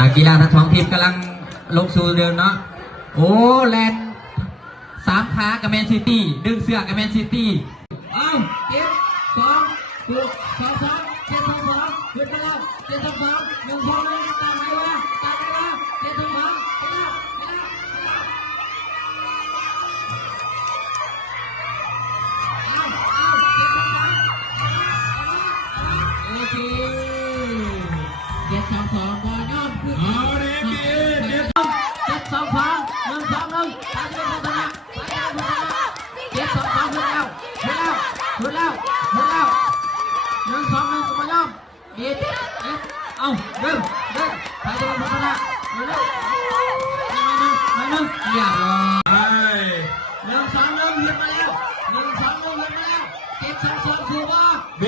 นักกีฬาทั้งสองทีมกำลังลงสู่เรือเนาะโอ้แลนสามขากับแมนซิตี้ดึงเสือกับแมนซิตี้เอาเจ็ดสองหกสองสองเจ็ดสองสองขึ้นมาแล้วเจ็ดสองสองหนึ่งสองหนึ่งตามไปแล้วตามไปแล้วเจ็ดสองสองไปแล้วไปแล้วไปแล้วเอาเอาเจ็ดสองสองโอเคเจ็ดสองสอง หยุดแล้วหยุดแล้วหนึ่งสองหนึ่งสมัยย่อมเอ็ดเอ็ดเอาเดินเดินไปตัวพัฒนาเร็วเร็วม่หนึ่งไม่หนึ่งอย่าริ่มสองหนึ่งหยุดมาแล้วหนึ่งสองเริ่งหยุบมาแล้วเก็บสองสองคือว่าเ